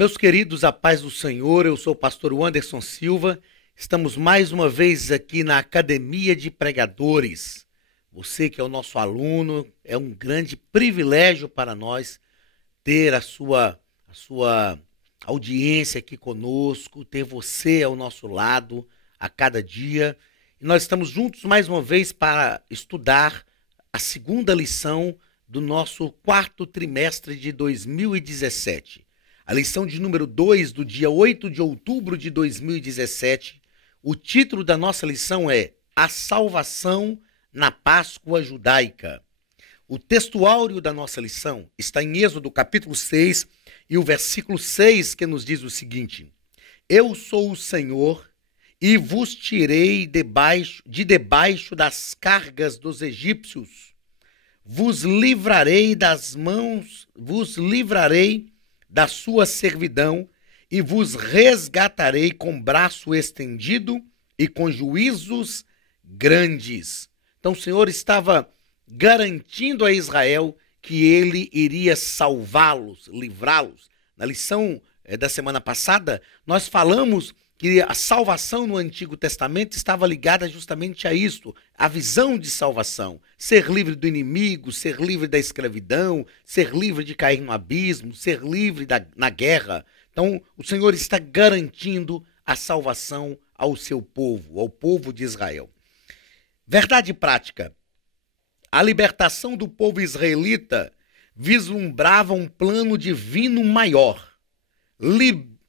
Meus queridos, a paz do Senhor, eu sou o pastor Anderson Silva, estamos mais uma vez aqui na Academia de Pregadores. Você que é o nosso aluno, é um grande privilégio para nós ter a sua audiência aqui conosco, ter você ao nosso lado a cada dia. E nós estamos juntos mais uma vez para estudar a segunda lição do nosso quarto trimestre de 2017. A lição de número 2, do dia 8 de outubro de 2017, o título da nossa lição é A Salvação na Páscoa Judaica. O texto áureo da nossa lição está em Êxodo capítulo 6 e o versículo 6, que nos diz o seguinte: Eu sou o Senhor e vos tirei de debaixo das cargas dos egípcios, vos livrarei da sua servidão e vos resgatarei com braço estendido e com juízos grandes. Então o Senhor estava garantindo a Israel que ele iria salvá-los, livrá-los. Na lição da semana passada, nós falamos que a salvação no Antigo Testamento estava ligada justamente a isto, a visão de salvação, ser livre do inimigo, ser livre da escravidão, ser livre de cair no abismo, ser livre na guerra. Então, o Senhor está garantindo a salvação ao seu povo, ao povo de Israel. Verdade prática, a libertação do povo israelita vislumbrava um plano divino maior,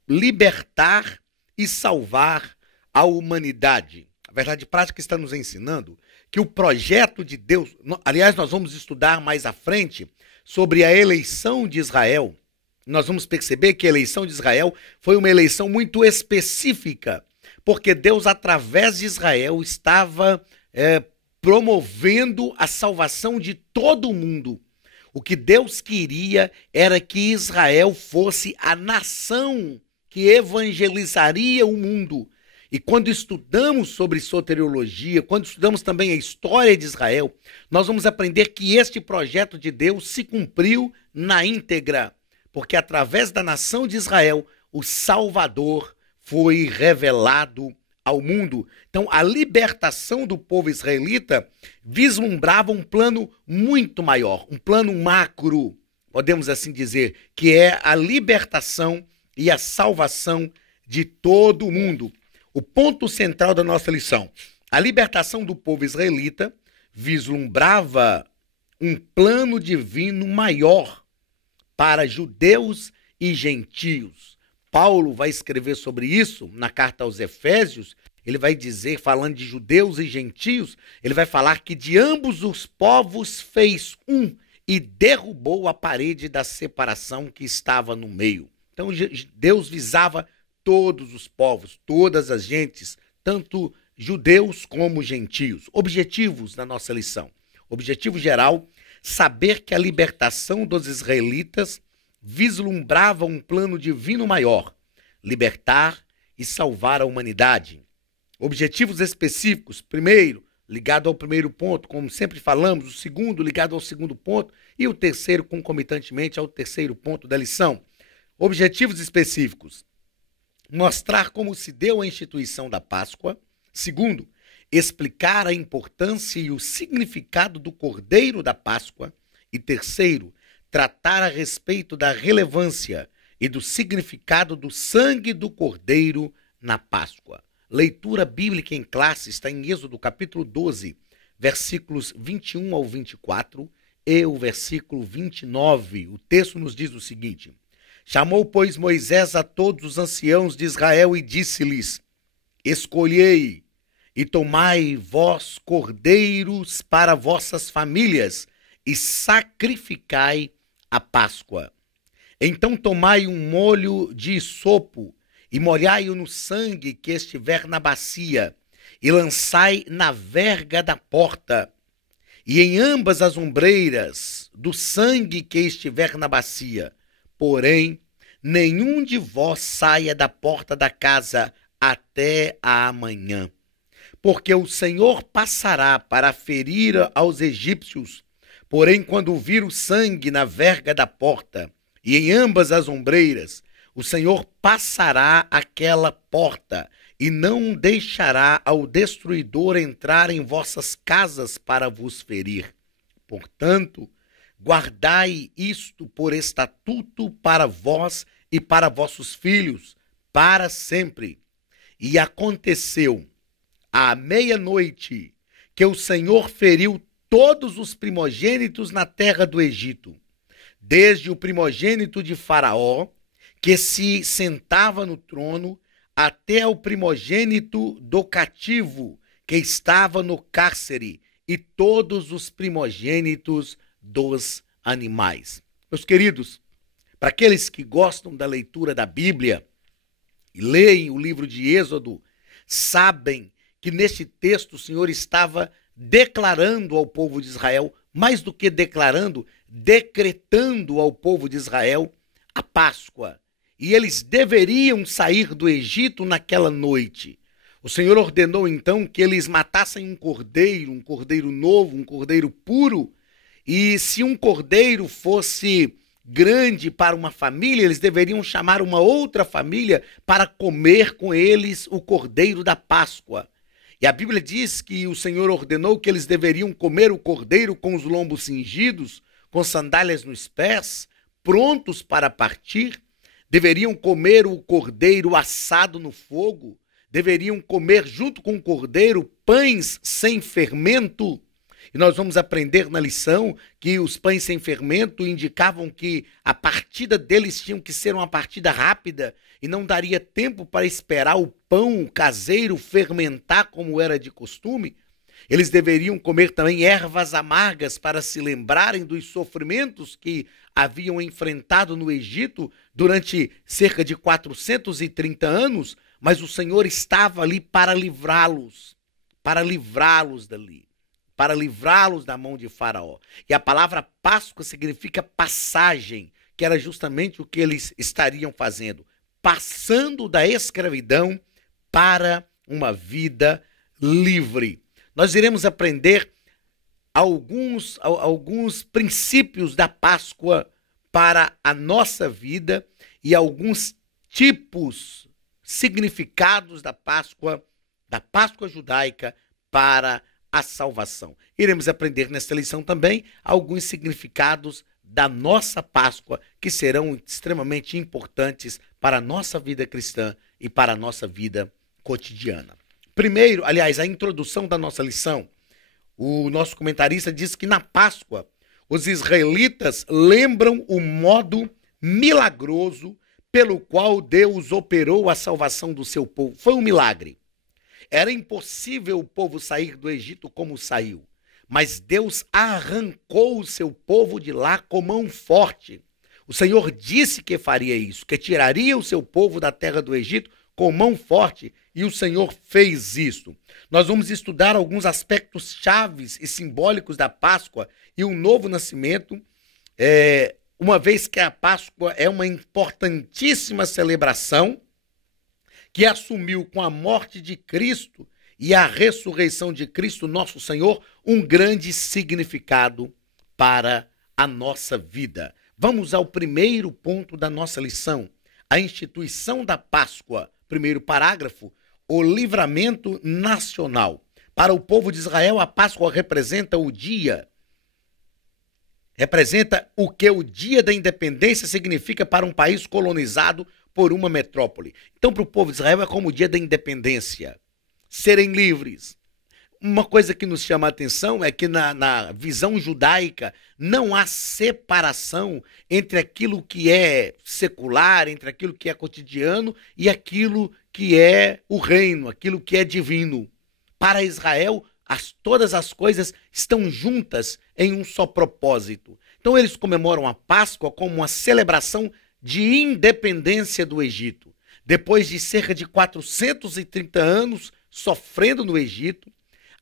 libertar e salvar a humanidade. A verdade prática está nos ensinando que o projeto de Deus, aliás, nós vamos estudar mais à frente sobre a eleição de Israel. Nós vamos perceber que a eleição de Israel foi uma eleição muito específica, porque Deus, através de Israel, estava promovendo a salvação de todo o mundo. O que Deus queria era que Israel fosse a nação que evangelizaria o mundo. E quando estudamos sobre soteriologia, quando estudamos também a história de Israel, nós vamos aprender que este projeto de Deus se cumpriu na íntegra, porque através da nação de Israel, o Salvador foi revelado ao mundo. Então, a libertação do povo israelita vislumbrava um plano muito maior, um plano macro, podemos assim dizer, que é a libertação e a salvação de todo o mundo. O ponto central da nossa lição: a libertação do povo israelita vislumbrava um plano divino maior para judeus e gentios. Paulo vai escrever sobre isso na carta aos Efésios. Ele vai dizer, falando de judeus e gentios, ele vai falar que de ambos os povos fez um e derrubou a parede da separação que estava no meio. Então Deus visava todos os povos, todas as gentes, tanto judeus como gentios. Objetivos da nossa lição. Objetivo geral: saber que a libertação dos israelitas vislumbrava um plano divino maior, libertar e salvar a humanidade. Objetivos específicos: primeiro, ligado ao primeiro ponto, como sempre falamos; o segundo, ligado ao segundo ponto; e o terceiro, concomitantemente ao terceiro ponto da lição. Objetivos específicos: mostrar como se deu a instituição da Páscoa. Segundo, explicar a importância e o significado do Cordeiro da Páscoa. E terceiro, tratar a respeito da relevância e do significado do sangue do Cordeiro na Páscoa. Leitura bíblica em classe está em Êxodo capítulo 12, versículos 21 ao 24 e o versículo 29. O texto nos diz o seguinte: Chamou, pois, Moisés a todos os anciãos de Israel e disse-lhes: Escolhei e tomai vós cordeiros para vossas famílias e sacrificai a Páscoa. Então tomai um molho de isopo e molhai-o no sangue que estiver na bacia e lançai na verga da porta e em ambas as ombreiras do sangue que estiver na bacia. Porém, nenhum de vós saia da porta da casa até a amanhã, porque o Senhor passará para ferir aos egípcios. Porém, quando vir o sangue na verga da porta e em ambas as ombreiras, o Senhor passará aquela porta e não deixará ao destruidor entrar em vossas casas para vos ferir. Portanto, guardai isto por estatuto para vós e para vossos filhos, para sempre. E aconteceu, à meia-noite, que o Senhor feriu todos os primogênitos na terra do Egito, desde o primogênito de Faraó, que se sentava no trono, até o primogênito do cativo, que estava no cárcere, e todos os primogênitos dos animais. Meus queridos, para aqueles que gostam da leitura da Bíblia e leem o livro de Êxodo, sabem que neste texto o Senhor estava declarando ao povo de Israel, mais do que declarando, decretando ao povo de Israel a Páscoa. E eles deveriam sair do Egito naquela noite. O Senhor ordenou então que eles matassem um cordeiro novo, um cordeiro puro, e se um cordeiro fosse grande para uma família, eles deveriam chamar uma outra família para comer com eles o cordeiro da Páscoa. E a Bíblia diz que o Senhor ordenou que eles deveriam comer o cordeiro com os lombos cingidos, com sandálias nos pés, prontos para partir. Deveriam comer o cordeiro assado no fogo, deveriam comer junto com o cordeiro pães sem fermento. E nós vamos aprender na lição que os pães sem fermento indicavam que a partida deles tinha que ser uma partida rápida e não daria tempo para esperar o pão caseiro fermentar como era de costume. Eles deveriam comer também ervas amargas para se lembrarem dos sofrimentos que haviam enfrentado no Egito durante cerca de 430 anos, mas o Senhor estava ali para livrá-los dali, para livrá-los da mão de Faraó. E a palavra Páscoa significa passagem, que era justamente o que eles estariam fazendo, passando da escravidão para uma vida livre. Nós iremos aprender alguns princípios da Páscoa para a nossa vida e alguns tipos, significados da Páscoa judaica para a salvação. Iremos aprender nesta lição também alguns significados da nossa Páscoa que serão extremamente importantes para a nossa vida cristã e para a nossa vida cotidiana. Primeiro, aliás, a introdução da nossa lição, o nosso comentarista diz que na Páscoa os israelitas lembram o modo milagroso pelo qual Deus operou a salvação do seu povo. Foi um milagre. Era impossível o povo sair do Egito como saiu, mas Deus arrancou o seu povo de lá com mão forte. O Senhor disse que faria isso, que tiraria o seu povo da terra do Egito com mão forte, e o Senhor fez isso. Nós vamos estudar alguns aspectos chaves e simbólicos da Páscoa e o novo nascimento, uma vez que a Páscoa é uma importantíssima celebração que assumiu com a morte de Cristo e a ressurreição de Cristo, nosso Senhor, um grande significado para a nossa vida. Vamos ao primeiro ponto da nossa lição, a instituição da Páscoa. Primeiro parágrafo, o livramento nacional. Para o povo de Israel, a Páscoa representa o dia. Representa o que o dia da independência significa para um país colonizado por uma metrópole. Então, para o povo de Israel, é como o dia da independência. Serem livres. Uma coisa que nos chama a atenção é que na visão judaica não há separação entre aquilo que é secular, entre aquilo que é cotidiano e aquilo que é o reino, aquilo que é divino. Para Israel, todas as coisas estão juntas em um só propósito. Então eles comemoram a Páscoa como uma celebração de independência do Egito. Depois de cerca de 430 anos sofrendo no Egito,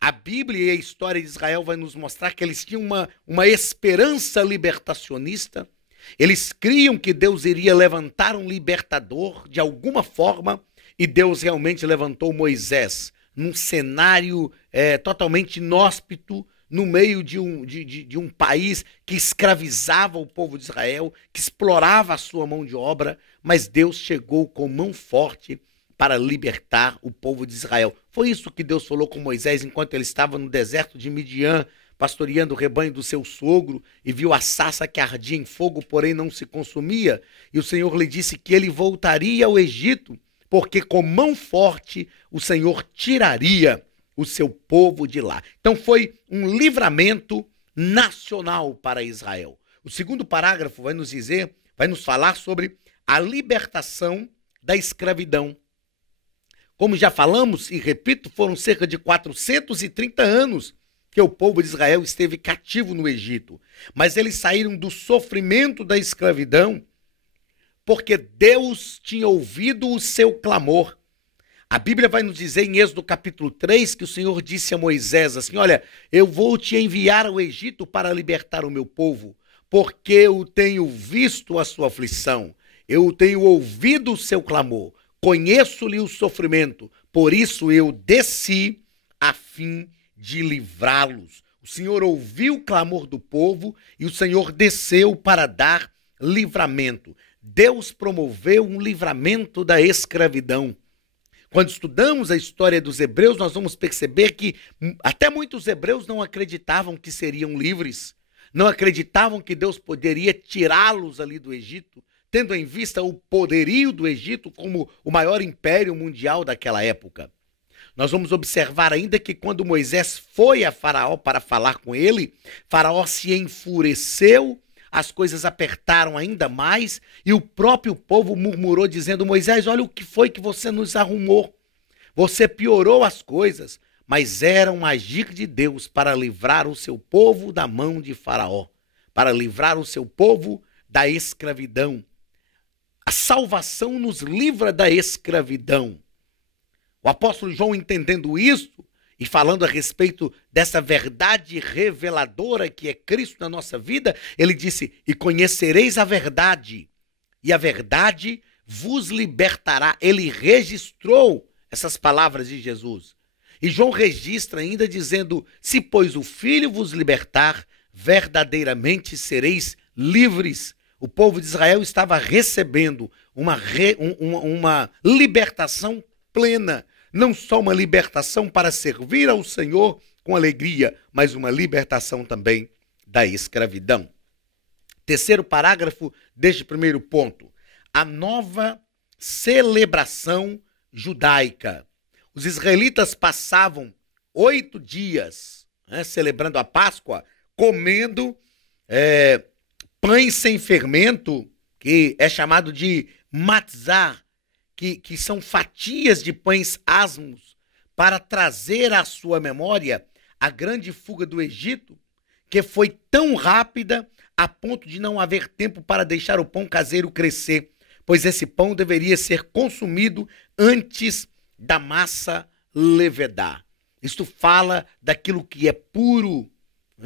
a Bíblia e a história de Israel vai nos mostrar que eles tinham uma esperança libertacionista. Eles criam que Deus iria levantar um libertador de alguma forma, e Deus realmente levantou Moisés num cenário totalmente inóspito, no meio de um país que escravizava o povo de Israel, que explorava a sua mão de obra, mas Deus chegou com mão forte para libertar o povo de Israel. Foi isso que Deus falou com Moisés enquanto ele estava no deserto de Midian, pastoreando o rebanho do seu sogro, e viu a sarça que ardia em fogo, porém não se consumia. E o Senhor lhe disse que ele voltaria ao Egito, porque com mão forte o Senhor tiraria o seu povo de lá. Então foi um livramento nacional para Israel. O segundo parágrafo vai nos dizer, vai nos falar sobre a libertação da escravidão. Como já falamos, e repito, foram cerca de 430 anos que o povo de Israel esteve cativo no Egito. Mas eles saíram do sofrimento da escravidão porque Deus tinha ouvido o seu clamor. A Bíblia vai nos dizer em Êxodo capítulo 3 que o Senhor disse a Moisés assim: olha, eu vou te enviar ao Egito para libertar o meu povo, porque eu tenho visto a sua aflição, eu tenho ouvido o seu clamor, conheço-lhe o sofrimento, por isso eu desci a fim de livrá-los. O Senhor ouviu o clamor do povo e o Senhor desceu para dar livramento. Deus promoveu um livramento da escravidão. Quando estudamos a história dos hebreus, nós vamos perceber que até muitos hebreus não acreditavam que seriam livres, não acreditavam que Deus poderia tirá-los ali do Egito, tendo em vista o poderio do Egito como o maior império mundial daquela época. Nós vamos observar ainda que quando Moisés foi a Faraó para falar com ele, Faraó se enfureceu, as coisas apertaram ainda mais e o próprio povo murmurou dizendo: Moisés, olha o que foi que você nos arrumou. Você piorou as coisas, mas era um agir de Deus para livrar o seu povo da mão de Faraó, para livrar o seu povo da escravidão. A salvação nos livra da escravidão. O apóstolo João, entendendo isso e falando a respeito dessa verdade reveladora que é Cristo na nossa vida, ele disse: e conhecereis a verdade, e a verdade vos libertará. Ele registrou essas palavras de Jesus. E João registra ainda dizendo: se pois o Filho vos libertar, verdadeiramente sereis livres. O povo de Israel estava recebendo uma libertação plena. Não só uma libertação para servir ao Senhor com alegria, mas uma libertação também da escravidão. Terceiro parágrafo deste primeiro ponto: a nova celebração judaica. Os israelitas passavam 8 dias, celebrando a Páscoa, comendo pães sem fermento, que é chamado de matzah, que são fatias de pães asmos, para trazer à sua memória a grande fuga do Egito, que foi tão rápida a ponto de não haver tempo para deixar o pão caseiro crescer, pois esse pão deveria ser consumido antes da massa levedar. Isto fala daquilo que é puro.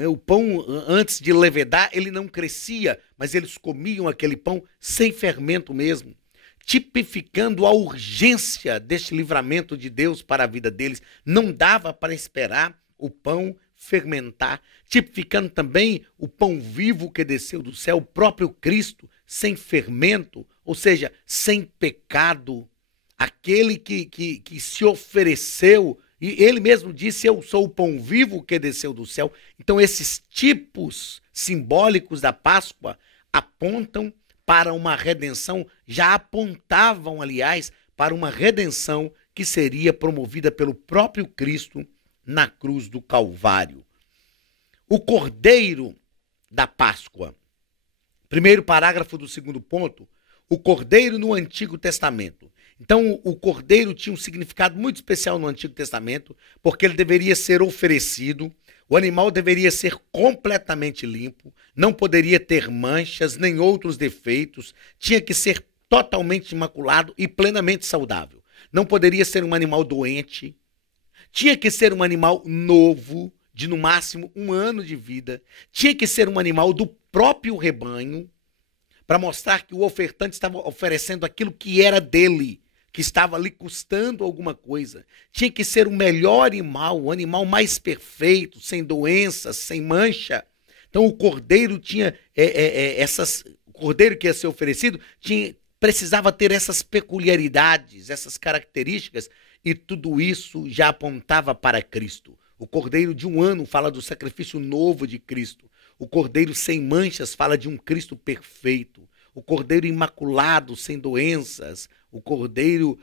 O pão, antes de levedar, ele não crescia, mas eles comiam aquele pão sem fermento mesmo, tipificando a urgência deste livramento de Deus para a vida deles. Não dava para esperar o pão fermentar, tipificando também o pão vivo que desceu do céu, o próprio Cristo, sem fermento, ou seja, sem pecado, aquele que se ofereceu, e ele mesmo disse: eu sou o pão vivo que desceu do céu. Então esses tipos simbólicos da Páscoa apontam para uma redenção, já apontavam, aliás, para uma redenção que seria promovida pelo próprio Cristo na cruz do Calvário. O Cordeiro da Páscoa. Primeiro parágrafo do segundo ponto: o Cordeiro no Antigo Testamento. Então, o Cordeiro tinha um significado muito especial no Antigo Testamento, porque ele deveria ser oferecido. O animal deveria ser completamente limpo, não poderia ter manchas nem outros defeitos, tinha que ser totalmente imaculado e plenamente saudável. Não poderia ser um animal doente, tinha que ser um animal novo, de no máximo 1 ano de vida, tinha que ser um animal do próprio rebanho, para mostrar que o ofertante estava oferecendo aquilo que era dele. que estava ali custando alguma coisa. Tinha que ser o melhor animal, o animal mais perfeito, sem doenças, sem mancha. Então o cordeiro tinha o cordeiro que ia ser oferecido precisava ter essas peculiaridades, essas características, e tudo isso já apontava para Cristo. O cordeiro de um ano fala do sacrifício novo de Cristo. O cordeiro sem manchas fala de um Cristo perfeito. O cordeiro imaculado, sem doenças, o cordeiro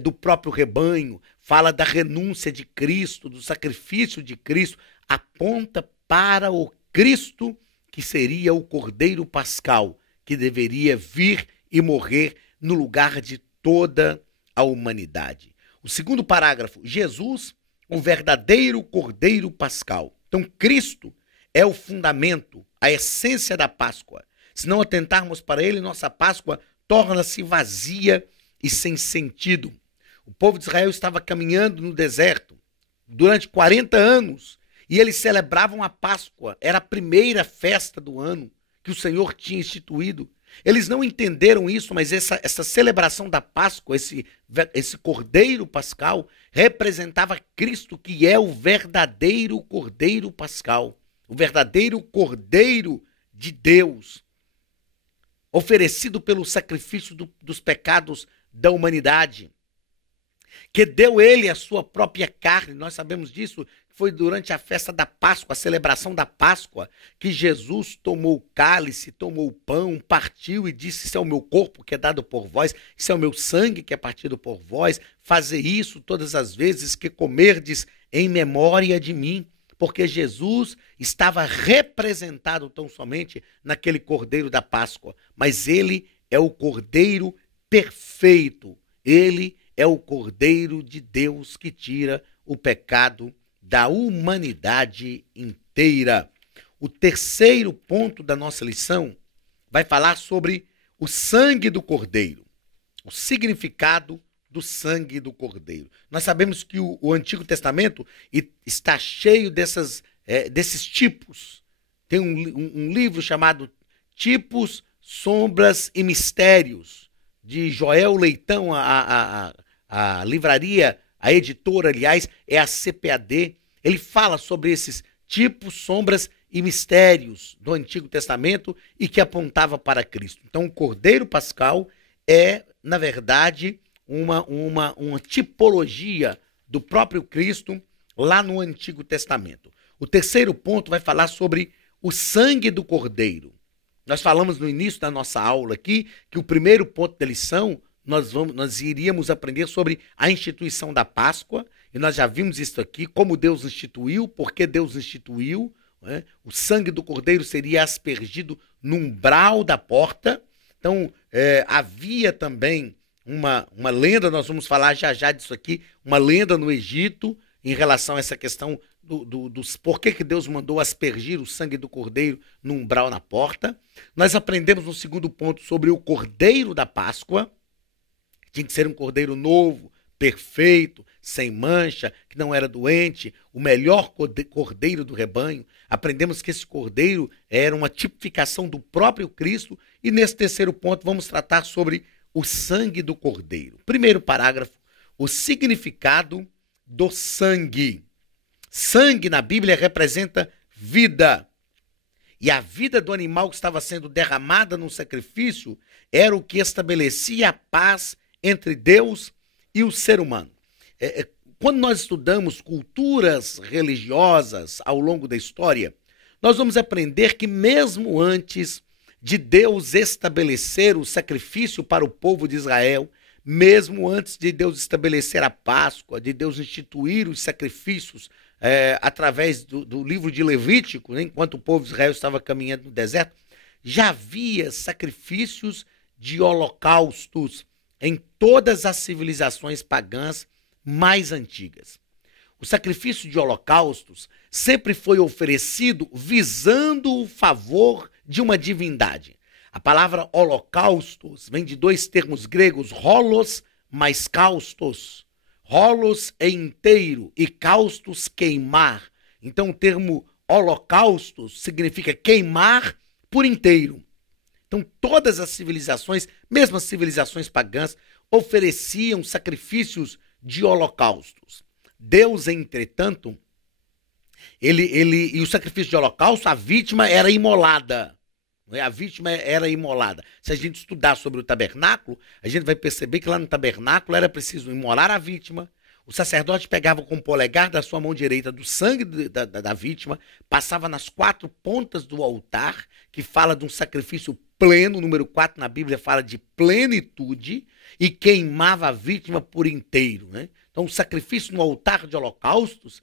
do próprio rebanho, fala da renúncia de Cristo, do sacrifício de Cristo, aponta para o Cristo que seria o cordeiro pascal, que deveria vir e morrer no lugar de toda a humanidade. O segundo parágrafo, Jesus, o verdadeiro cordeiro pascal. Então, Cristo é o fundamento, a essência da Páscoa. Se não atentarmos para ele, nossa Páscoa torna-se vazia e sem sentido. O povo de Israel estava caminhando no deserto durante 40 anos e eles celebravam a Páscoa. Era a primeira festa do ano que o Senhor tinha instituído. Eles não entenderam isso, mas essa celebração da Páscoa, esse cordeiro pascal, representava Cristo, que é o verdadeiro cordeiro pascal, o verdadeiro cordeiro de Deus, oferecido pelo sacrifício dos pecados da humanidade, que deu ele a sua própria carne. Nós sabemos disso, foi durante a festa da Páscoa, a celebração da Páscoa, que Jesus tomou o cálice, tomou o pão, partiu e disse: isso é o meu corpo que é dado por vós, isso é o meu sangue que é partido por vós, fazer isso todas as vezes que comerdes em memória de mim. Porque Jesus estava representado tão somente naquele cordeiro da Páscoa, mas ele é o cordeiro perfeito, ele é o cordeiro de Deus que tira o pecado da humanidade inteira. O terceiro ponto da nossa lição vai falar sobre o sangue do cordeiro, o significado do sangue do cordeiro. Nós sabemos que o Antigo Testamento está cheio desses tipos. Tem um livro chamado Tipos, Sombras e Mistérios, de Joel Leitão, a livraria, a editora, aliás, é a CPAD. Ele fala sobre esses tipos, sombras e mistérios do Antigo Testamento e que apontava para Cristo. Então, o Cordeiro Pascal é, na verdade, uma tipologia do próprio Cristo lá no Antigo Testamento. O terceiro ponto vai falar sobre o sangue do Cordeiro. Nós falamos no início da nossa aula aqui que o primeiro ponto da lição nós iríamos aprender sobre a instituição da Páscoa, e nós já vimos isso aqui, como Deus instituiu, por que Deus instituiu, né? O sangue do Cordeiro seria aspergido no umbral da porta. Então, havia também uma lenda, nós vamos falar já disso aqui, uma lenda no Egito em relação a essa questão dos por que Deus mandou aspergir o sangue do cordeiro no umbral na porta. Nós aprendemos no segundo ponto sobre o cordeiro da Páscoa. Tinha que ser um cordeiro novo, perfeito, sem mancha, que não era doente, o melhor cordeiro do rebanho. Aprendemos que esse cordeiro era uma tipificação do próprio Cristo. E nesse terceiro ponto vamos tratar sobre o sangue do cordeiro. Primeiro parágrafo, o significado do sangue. Sangue na Bíblia representa vida. E a vida do animal que estava sendo derramada no sacrifício era o que estabelecia a paz entre Deus e o ser humano. Quando nós estudamos culturas religiosas ao longo da história, nós vamos aprender que mesmo antes de Deus estabelecer o sacrifício para o povo de Israel, mesmo antes de Deus estabelecer a Páscoa, de Deus instituir os sacrifícios através do livro de Levítico, né, enquanto o povo de Israel estava caminhando no deserto, já havia sacrifícios de holocaustos em todas as civilizações pagãs mais antigas. O sacrifício de holocaustos sempre foi oferecido visando o favor de uma divindade. A palavra holocaustos vem de dois termos gregos, holos mais kaustos. Holos é inteiro e kaustos queimar. Então o termo holocaustos significa queimar por inteiro. Então todas as civilizações, mesmo as civilizações pagãs, ofereciam sacrifícios de holocaustos. Deus, entretanto, e o sacrifício de holocausto, a vítima era imolada. A vítima era imolada. Se a gente estudar sobre o tabernáculo, a gente vai perceber que lá no tabernáculo era preciso imolar a vítima. O sacerdote pegava com o polegar da sua mão direita do sangue da vítima, passava nas 4 pontas do altar, que fala de um sacrifício pleno, número 4 na Bíblia fala de plenitude, e queimava a vítima por inteiro, né? Então o sacrifício no altar de holocaustos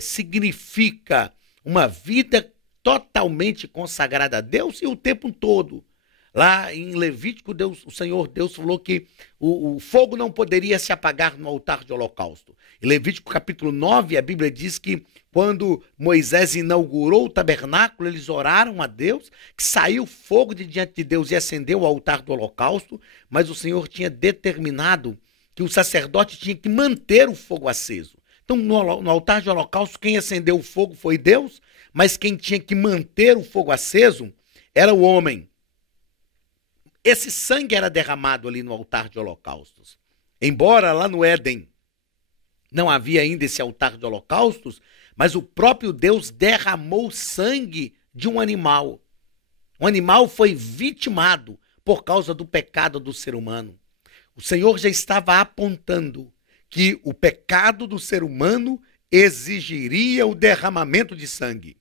significa uma vida totalmente consagrada a Deus e o tempo todo. Lá em Levítico, o Senhor Deus falou que o fogo não poderia se apagar no altar de holocausto. Em Levítico capítulo 9, a Bíblia diz que quando Moisés inaugurou o tabernáculo, eles oraram a Deus, que saiu fogo de diante de Deus e acendeu o altar do holocausto, mas o Senhor tinha determinado que o sacerdote tinha que manter o fogo aceso. Então, no altar de holocausto, quem acendeu o fogo foi Deus, mas quem tinha que manter o fogo aceso era o homem. Esse sangue era derramado ali no altar de holocaustos. Embora lá no Éden não havia ainda esse altar de holocaustos, mas o próprio Deus derramou sangue de um animal. O animal foi vitimado por causa do pecado do ser humano. O Senhor já estava apontando que o pecado do ser humano exigiria o derramamento de sangue.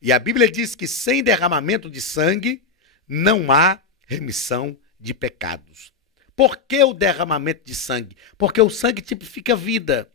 E a Bíblia diz que sem derramamento de sangue não há remissão de pecados. Por que o derramamento de sangue? Porque o sangue tipifica vida.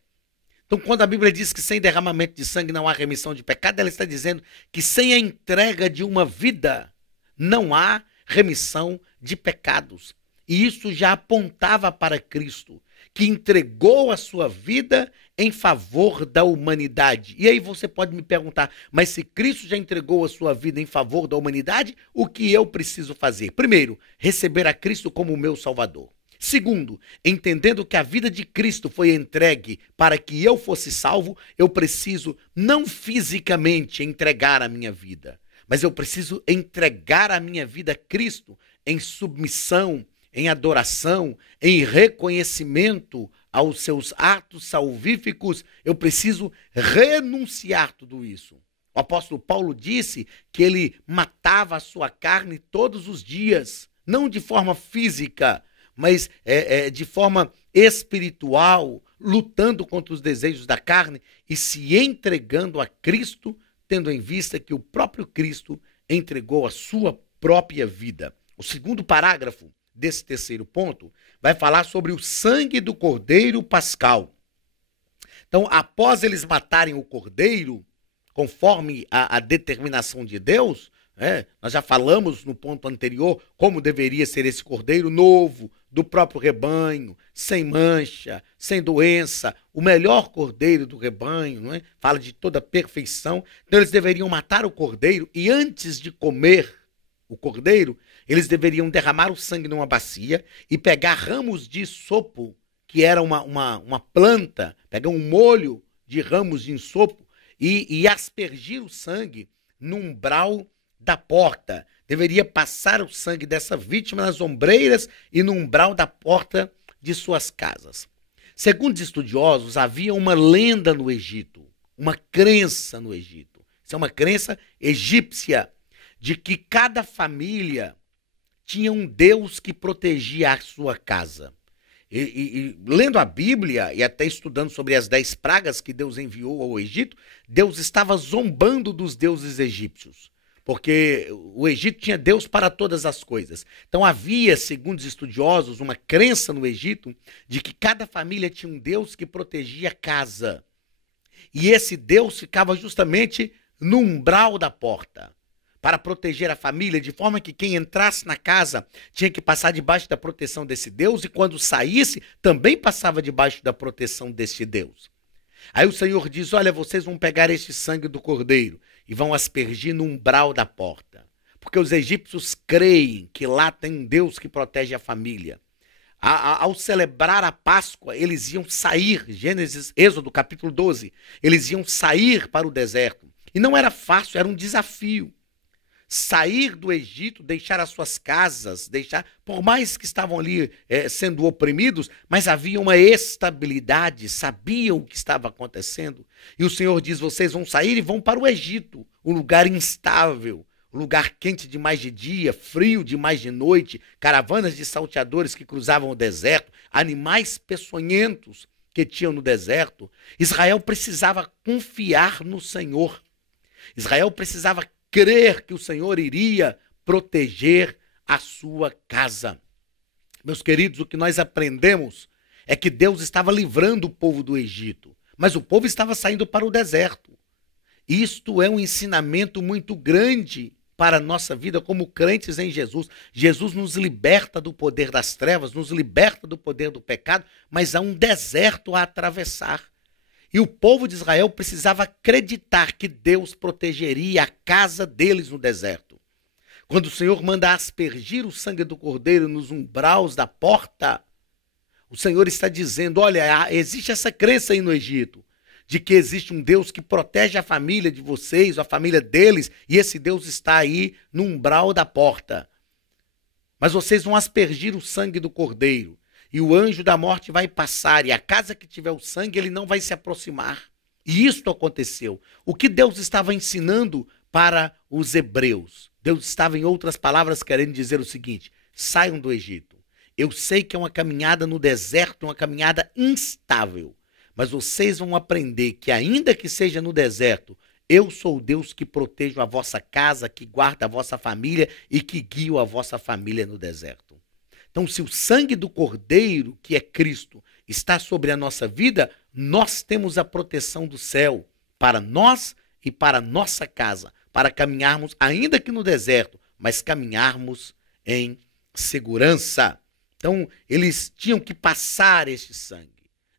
Então, quando a Bíblia diz que sem derramamento de sangue não há remissão de pecado, ela está dizendo que sem a entrega de uma vida não há remissão de pecados. E isso já apontava para Cristo, que entregou a sua vida em favor da humanidade. E aí você pode me perguntar, mas se Cristo já entregou a sua vida em favor da humanidade, o que eu preciso fazer? Primeiro, receber a Cristo como o meu Salvador. Segundo, entendendo que a vida de Cristo foi entregue para que eu fosse salvo, eu preciso não fisicamente entregar a minha vida, mas eu preciso entregar a minha vida a Cristo em submissão, em adoração, em reconhecimento aos seus atos salvíficos. Eu preciso renunciar tudo isso. O apóstolo Paulo disse que ele matava a sua carne todos os dias, não de forma física, mas de forma espiritual, lutando contra os desejos da carne e se entregando a Cristo, tendo em vista que o próprio Cristo entregou a sua própria vida. O segundo parágrafo desse terceiro ponto vai falar sobre o sangue do cordeiro pascal. Então, após eles matarem o cordeiro, conforme a determinação de Deus, nós já falamos no ponto anterior como deveria ser esse cordeiro novo, do próprio rebanho, sem mancha, sem doença, o melhor cordeiro do rebanho, não é? Fala de toda a perfeição. Então eles deveriam matar o cordeiro e antes de comer o cordeiro, eles deveriam derramar o sangue numa bacia e pegar ramos de isopo, que era uma planta, pegar um molho de ramos de isopo e aspergir o sangue no umbral da porta. Deveria passar o sangue dessa vítima nas ombreiras e no umbral da porta de suas casas. Segundo os estudiosos, havia uma lenda no Egito, uma crença no Egito. Isso é uma crença egípcia, de que cada família tinha um Deus que protegia a sua casa. Lendo a Bíblia e até estudando sobre as 10 pragas que Deus enviou ao Egito, Deus estava zombando dos deuses egípcios, porque o Egito tinha Deus para todas as coisas. Então havia, segundo os estudiosos, uma crença no Egito de que cada família tinha um Deus que protegia a casa. E esse Deus ficava justamente no umbral da porta, para proteger a família, de forma que quem entrasse na casa tinha que passar debaixo da proteção desse Deus, e quando saísse, também passava debaixo da proteção desse Deus. Aí o Senhor diz, olha, vocês vão pegar este sangue do cordeiro e vão aspergir no umbral da porta, porque os egípcios creem que lá tem um Deus que protege a família. Ao celebrar a Páscoa, eles iam sair, Êxodo capítulo 12, eles iam sair para o deserto, e não era fácil, era um desafio. sair do Egito, deixar as suas casas, por mais que estavam ali sendo oprimidos, mas havia uma estabilidade, sabiam o que estava acontecendo. E o Senhor diz, vocês vão sair e vão para o Egito, um lugar instável, um lugar quente demais de dia, frio demais de noite, caravanas de salteadores que cruzavam o deserto, animais peçonhentos que tinham no deserto. Israel precisava confiar no Senhor. Israel precisava crer que o Senhor iria proteger a sua casa. Meus queridos, o que nós aprendemos é que Deus estava livrando o povo do Egito, mas o povo estava saindo para o deserto. Isto é um ensinamento muito grande para a nossa vida como crentes em Jesus. Jesus nos liberta do poder das trevas, nos liberta do poder do pecado, mas há um deserto a atravessar. E o povo de Israel precisava acreditar que Deus protegeria a casa deles no deserto. Quando o Senhor manda aspergir o sangue do cordeiro nos umbraus da porta, o Senhor está dizendo, olha, existe essa crença aí no Egito, de que existe um Deus que protege a família de vocês, a família deles, e esse Deus está aí no umbral da porta. Mas vocês vão aspergir o sangue do cordeiro, e o anjo da morte vai passar, e a casa que tiver o sangue, ele não vai se aproximar. E isto aconteceu. O que Deus estava ensinando para os hebreus? Deus estava, em outras palavras, querendo dizer o seguinte, saiam do Egito. Eu sei que é uma caminhada no deserto, uma caminhada instável, mas vocês vão aprender que, ainda que seja no deserto, eu sou o Deus que protejo a vossa casa, que guarda a vossa família e que guio a vossa família no deserto. Então, se o sangue do Cordeiro, que é Cristo, está sobre a nossa vida, nós temos a proteção do céu para nós e para a nossa casa, para caminharmos, ainda que no deserto, mas caminharmos em segurança. Então, eles tinham que passar este sangue.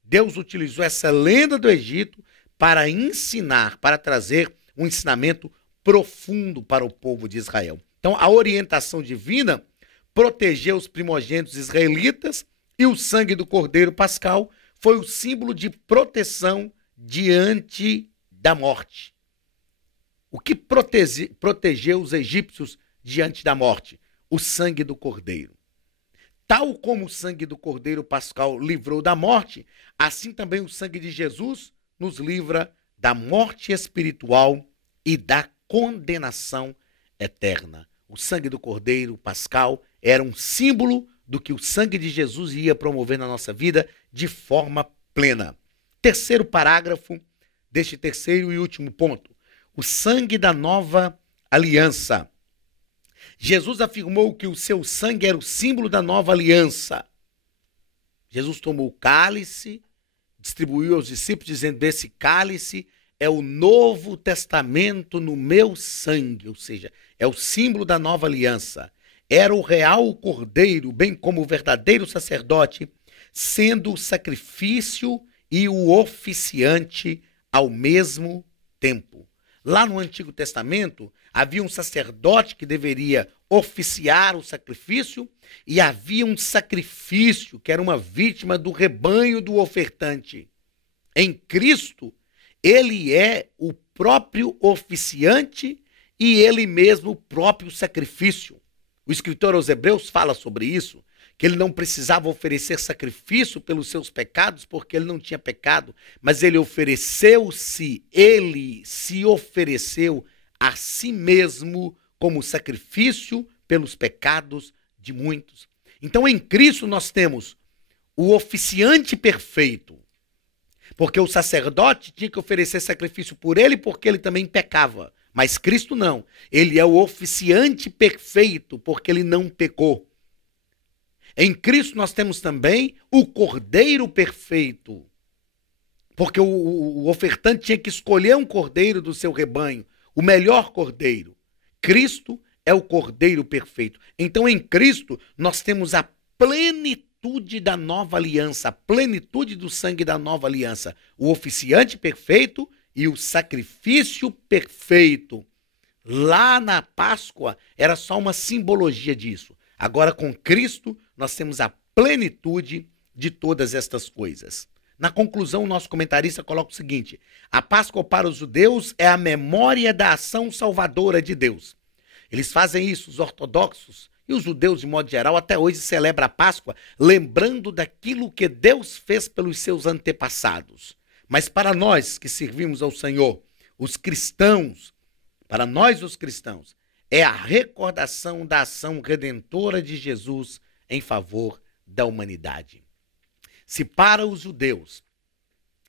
Deus utilizou essa lenda do Egito para ensinar, para trazer um ensinamento profundo para o povo de Israel. Então, a orientação divina protegeu os primogênitos israelitas e o sangue do Cordeiro Pascal foi o símbolo de proteção diante da morte. O que protegeu os egípcios diante da morte? O sangue do Cordeiro. Tal como o sangue do Cordeiro Pascal livrou da morte, assim também o sangue de Jesus nos livra da morte espiritual e da condenação eterna. O sangue do Cordeiro Pascal era um símbolo do que o sangue de Jesus ia promover na nossa vida de forma plena. Terceiro parágrafo deste terceiro e último ponto. O sangue da nova aliança. Jesus afirmou que o seu sangue era o símbolo da nova aliança. Jesus tomou o cálice, distribuiu aos discípulos, dizendo, esse cálice é o Novo Testamento no meu sangue, ou seja, é o símbolo da nova aliança. Era o real cordeiro, bem como o verdadeiro sacerdote, sendo o sacrifício e o oficiante ao mesmo tempo. Lá no Antigo Testamento, havia um sacerdote que deveria oficiar o sacrifício e havia um sacrifício, que era uma vítima do rebanho do ofertante. Em Cristo, ele é o próprio oficiante e ele mesmo o próprio sacrifício. O escritor aos Hebreus fala sobre isso, que ele não precisava oferecer sacrifício pelos seus pecados, porque ele não tinha pecado, mas ele se ofereceu a si mesmo como sacrifício pelos pecados de muitos. Então, em Cristo nós temos o oficiante perfeito, porque o sacerdote tinha que oferecer sacrifício por ele, porque ele também pecava. Mas Cristo não. Ele é o oficiante perfeito, porque ele não pecou. Em Cristo nós temos também o Cordeiro perfeito, porque o ofertante tinha que escolher um cordeiro do seu rebanho, o melhor cordeiro. Cristo é o Cordeiro perfeito. Então, em Cristo, nós temos a plenitude da nova aliança, a plenitude do sangue da nova aliança, o oficiante perfeito e o sacrifício perfeito. Lá na Páscoa era só uma simbologia disso. Agora, com Cristo, nós temos a plenitude de todas estas coisas. Na conclusão, o nosso comentarista coloca o seguinte: a Páscoa para os judeus é a memória da ação salvadora de Deus. Eles fazem isso, os ortodoxos e os judeus, de modo geral, até hoje celebram a Páscoa, lembrando daquilo que Deus fez pelos seus antepassados. Mas para nós que servimos ao Senhor, os cristãos, para nós os cristãos, é a recordação da ação redentora de Jesus em favor da humanidade. Se para os judeus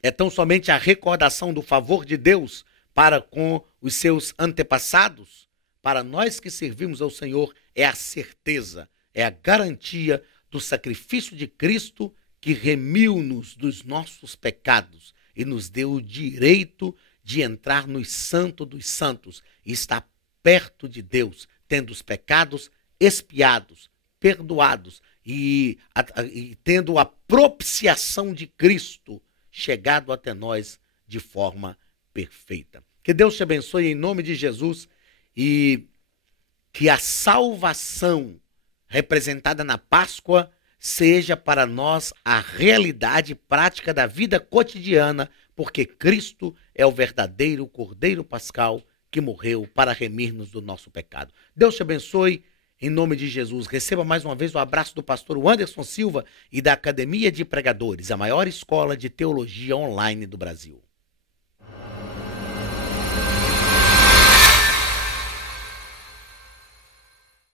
é tão somente a recordação do favor de Deus para com os seus antepassados, para nós que servimos ao Senhor é a certeza, é a garantia do sacrifício de Cristo que remiu-nos dos nossos pecados e nos deu o direito de entrar no Santo dos Santos e estar perto de Deus, tendo os pecados expiados, perdoados e tendo a propiciação de Cristo chegado até nós de forma perfeita. Que Deus te abençoe em nome de Jesus e que a salvação representada na Páscoa seja para nós a realidade prática da vida cotidiana, porque Cristo é o verdadeiro Cordeiro Pascal que morreu para remir-nos do nosso pecado. Deus te abençoe em nome de Jesus. Receba mais uma vez o abraço do pastor Anderson Silva e da Academia de Pregadores, a maior escola de teologia online do Brasil.